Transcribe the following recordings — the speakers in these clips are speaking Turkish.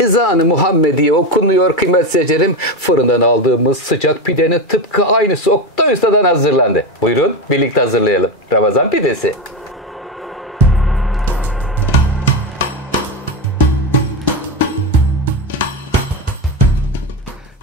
ezan-ı Muhammediye okunuyor kıymetli seyircilerim. Fırından aldığımız sıcak pidenin tıpkı aynısı Oktay Usta'dan hazırlandı. Buyurun birlikte hazırlayalım. Ramazan pidesi.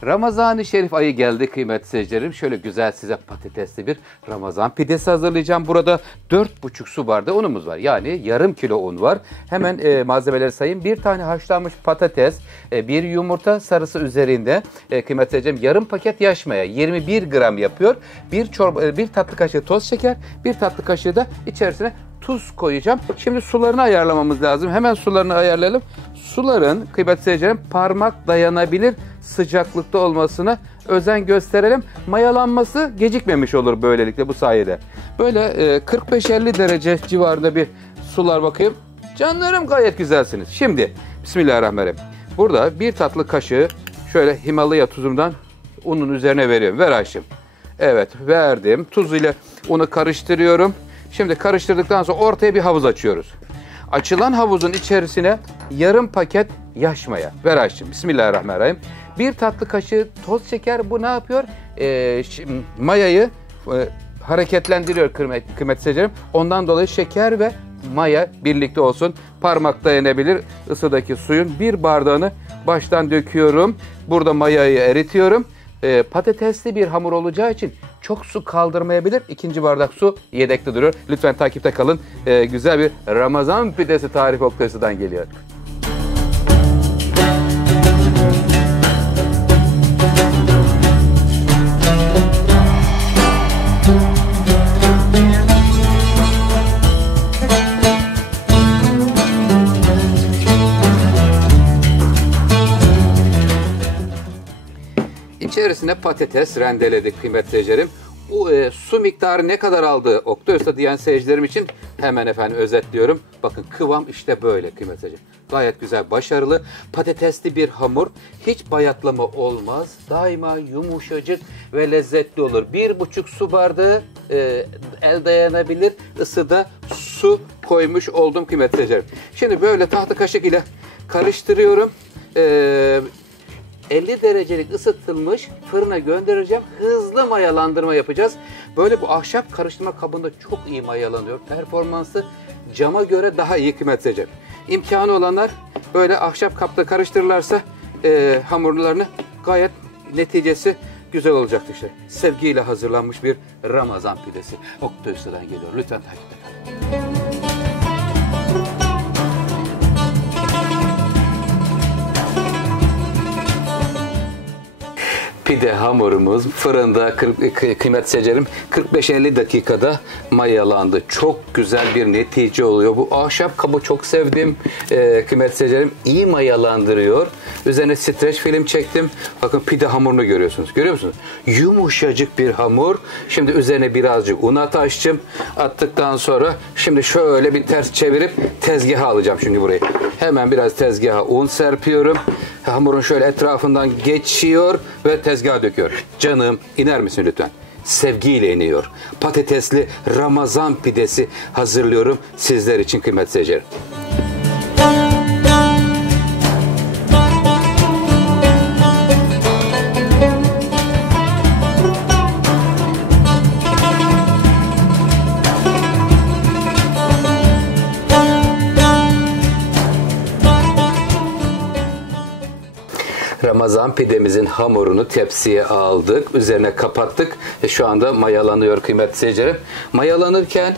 Ramazan-ı Şerif ayı geldi kıymetli seyircilerim. Şöyle güzel size patatesli bir Ramazan pidesi hazırlayacağım. Burada 4,5 su bardağı unumuz var. Yani yarım kilo un var. Hemen malzemeleri sayayım. Bir tane haşlanmış patates, bir yumurta sarısı üzerinde. Kıymetli seyircilerim yarım paket yaş maya 21 gram yapıyor. Bir tatlı kaşığı toz şeker, bir tatlı kaşığı da içerisine tuz koyacağım. Şimdi sularını ayarlamamız lazım. Hemen sularını ayarlayalım. Suların kıymetli seyircilerim parmak dayanabilir sıcaklıkta olmasına özen gösterelim. Mayalanması gecikmemiş olur böylelikle bu sayede. Böyle 45-50 derece civarında bir sular bakayım. Canlarım gayet güzelsiniz. Şimdi Bismillahirrahmanirrahim. Burada bir tatlı kaşığı şöyle Himalaya tuzumdan unun üzerine veriyorum. Ver Ayşem. Evet verdim. Tuz ile unu karıştırıyorum. Şimdi karıştırdıktan sonra ortaya bir havuz açıyoruz. Açılan havuzun içerisine yarım paket yaş maya. Ver Ayşem. Bismillahirrahmanirrahim. Bir tatlı kaşığı toz şeker. Bu ne yapıyor? Mayayı hareketlendiriyor kıymetli seyircilerim. Ondan dolayı şeker ve maya birlikte olsun. Parmak dayanabilir ısıdaki suyun bir bardağını baştan döküyorum. Burada mayayı eritiyorum. Patatesli bir hamur olacağı için çok su kaldırmayabilir. 2. bardak su yedekte duruyor. Lütfen takipte kalın. Güzel bir Ramazan pidesi tarifi Oktay Usta'dan geliyor. İçerisine patates rendeledik kıymetli seyircilerim. Bu su miktarı ne kadar aldı Oktay Usta diyen seyircilerim için hemen efendim özetliyorum. Bakın kıvam işte böyle kıymetli seyircilerim. Gayet güzel, başarılı, patatesli bir hamur. Hiç bayatlama olmaz. Daima yumuşacık ve lezzetli olur. 1,5 su bardağı el dayanabilir ısıda su koymuş oldum kıymetli seyircilerim. Şimdi böyle tahta kaşık ile karıştırıyorum. 50 derecelik ısıtılmış fırına göndereceğim. Hızlı mayalandırma yapacağız. Böyle bu ahşap karıştırma kabında çok iyi mayalanıyor. Performansı cama göre daha iyi kıymetlidir. İmkanı olanlar böyle ahşap kapta karıştırırlarsa hamurlarını gayet neticesi güzel olacaktır işte. Sevgiyle hazırlanmış bir Ramazan pidesi. Oktay Usta'dan geliyor. Lütfen takipte kalın. Pide hamurumuz fırında kıymetli seyircilerim 45-50 dakikada mayalandı. Çok güzel bir netice oluyor. Bu ahşap kabı çok sevdim. Kıymetli seyircilerim iyi mayalandırıyor. Üzerine streç film çektim. Bakın pide hamurunu görüyorsunuz. Görüyor musunuz? Yumuşacık bir hamur. Şimdi üzerine birazcık un açtım. Attıktan sonra şimdi şöyle bir ters çevirip tezgaha alacağım şimdi burayı. Hemen biraz tezgaha un serpiyorum. Hamurun şöyle etrafından geçiyor ve tezgaha döküyor. Canım iner misin lütfen? Sevgiyle iniyor. Patatesli Ramazan pidesi hazırlıyorum sizler için kıymetli seyirciler. Ramazan pidemizin hamurunu tepsiye aldık. Üzerine kapattık. Şu anda mayalanıyor kıymetli seyircilerim. Mayalanırken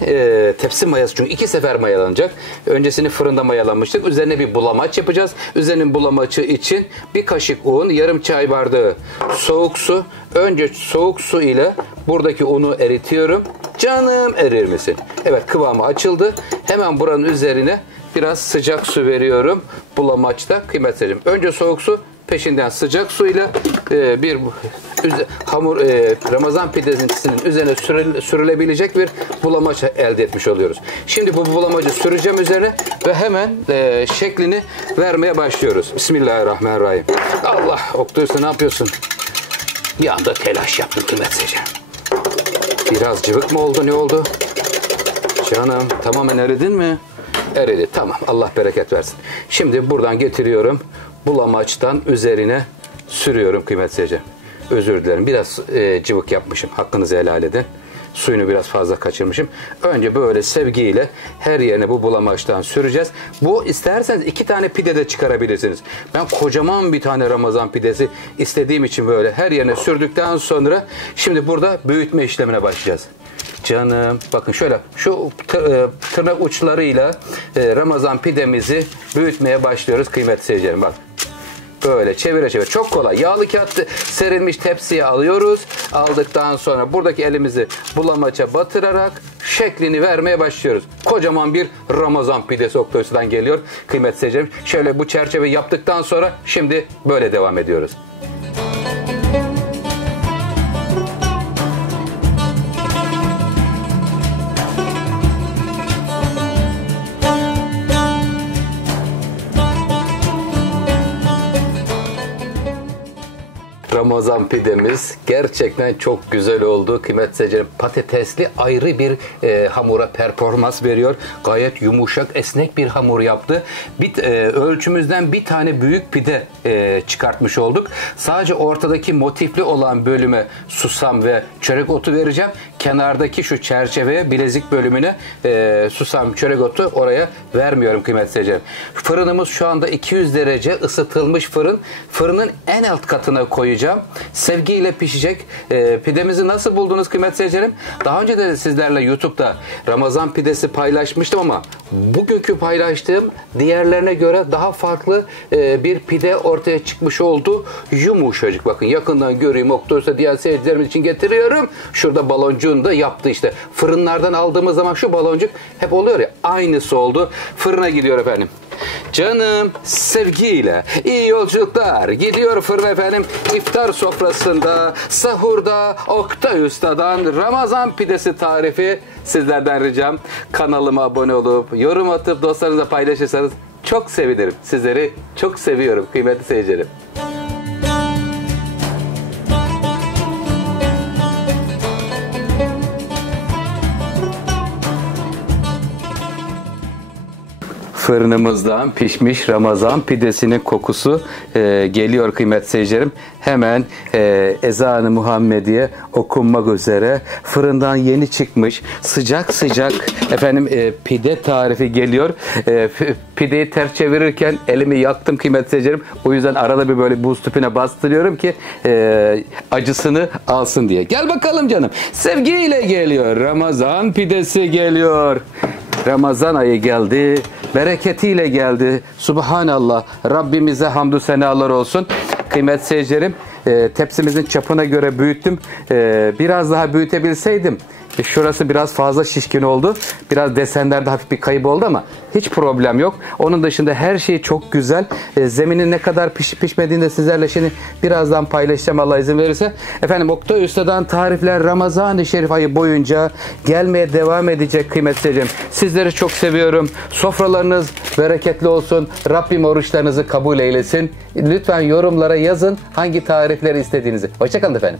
tepsi mayası çünkü 2 sefer mayalanacak. Öncesini fırında mayalanmıştık. Üzerine bir bulamaç yapacağız. Üzerinin bulamaçı için bir kaşık un, yarım çay bardağı soğuk su. Önce soğuk su ile buradaki unu eritiyorum. Canım erir misin? Evet kıvamı açıldı. Hemen buranın üzerine biraz sıcak su veriyorum. Bulamaçta kıymetli seyircilerim. Önce soğuk su. Peşinden sıcak suyla bir hamur Ramazan pidesinin üzerine sürülebilecek bir bulamaç elde etmiş oluyoruz. Şimdi bu bulamacı süreceğim üzerine ve hemen şeklini vermeye başlıyoruz. Bismillahirrahmanirrahim. Allah Oktay Usta ne yapıyorsun? Bir anda telaş yaptım kıymetlice. Biraz cıvık mı oldu ne oldu? Canım tamamen eridin mi? Eridi. Tamam. Allah bereket versin. Şimdi buradan getiriyorum. bulamaçtan üzerine sürüyorum kıymetli seyircilerim. Özür dilerim. Biraz cıvık yapmışım. Hakkınızı helal edin. Suyunu biraz fazla kaçırmışım. Önce böyle sevgiyle her yerine bu bulamaçtan süreceğiz. Bu isterseniz 2 tane pide de çıkarabilirsiniz. Ben kocaman bir tane Ramazan pidesi istediğim için böyle her yerine sürdükten sonra şimdi burada büyütme işlemine başlayacağız. Canım bakın şöyle şu tırnak uçlarıyla Ramazan pidemizi büyütmeye başlıyoruz kıymetli seyircilerim. Bak. Böyle çevire çevire. Çok kolay. Yağlı kağıt serilmiş tepsiye alıyoruz. Aldıktan sonra buradaki elimizi bulamaça batırarak şeklini vermeye başlıyoruz. Kocaman bir Ramazan pidesi Oktay'dan geliyor. Kıymetli seyircilerim. Şöyle bu çerçeve yaptıktan sonra şimdi böyle devam ediyoruz. Ramazan pidemiz gerçekten çok güzel oldu. Kıymetli seyircilerim, patatesli ayrı bir hamura performans veriyor. Gayet yumuşak, esnek bir hamur yaptı. Ölçümüzden bir tane büyük pide çıkartmış olduk. Sadece ortadaki motifli olan bölüme susam ve çörek otu vereceğim. Kenardaki şu çerçeveye, bilezik bölümüne susam, çörek otu oraya vermiyorum kıymetli seyircilerim. Fırınımız şu anda 200 derece ısıtılmış fırın. Fırının en alt katına koyacağım. Sevgiyle pişecek. Pidemizi nasıl buldunuz kıymetli seyircilerim? Daha önce de sizlerle YouTube'da Ramazan pidesi paylaşmıştım ama bugünkü paylaştığım diğerlerine göre daha farklı bir pide ortaya çıkmış oldu. Yumuşacık. Bakın yakından göreyim. Oktay'sa diğer seyircilerimiz için getiriyorum. Şurada baloncuğunu da yaptı işte. Fırınlardan aldığımız zaman şu baloncuk hep oluyor ya. Aynısı oldu. Fırına gidiyor efendim. Canım sevgiyle iyi yolculuklar. Gidiyor fırına efendim. İftar sofrasında, sahurda Oktay Usta'dan Ramazan pidesi tarifi. Sizlerden ricam kanalıma abone olup yorum atıp dostlarınızla paylaşırsanız çok sevinirim. Sizleri çok seviyorum kıymetli seyircilerim. Fırınımızdan pişmiş Ramazan pidesinin kokusu geliyor kıymetli seyircilerim. Hemen ezan-ı Muhammediye okunmak üzere fırından yeni çıkmış sıcak sıcak efendim pide tarifi geliyor. Pideyi ters çevirirken elimi yaktım kıymetli seyircilerim. O yüzden arada bir böyle buz tüpüne bastırıyorum ki acısını alsın diye. Gel bakalım canım. Sevgiyle geliyor. Ramazan pidesi geliyor. Ramazan ayı geldi. Bereketiyle geldi. Subhanallah. Rabbimize hamdü senalar olsun. Kıymetli seyircilerim, tepsimizin çapına göre büyüttüm. Biraz daha büyütebilseydim. Şurası biraz fazla şişkin oldu. Biraz desenlerde hafif bir kayıp oldu ama hiç problem yok. Onun dışında her şey çok güzel. Zeminin ne kadar pişip pişmediğini de sizlerle şimdi birazdan paylaşacağım Allah izin verirse. Efendim Oktay Usta'dan tarifler Ramazan-ı Şerif ayı boyunca gelmeye devam edecek kıymetli seyircilerim. Sizleri çok seviyorum. Sofralarınız bereketli olsun. Rabbim oruçlarınızı kabul eylesin. Lütfen yorumlara yazın hangi tarifleri istediğinizi. Hoşça kalın efendim.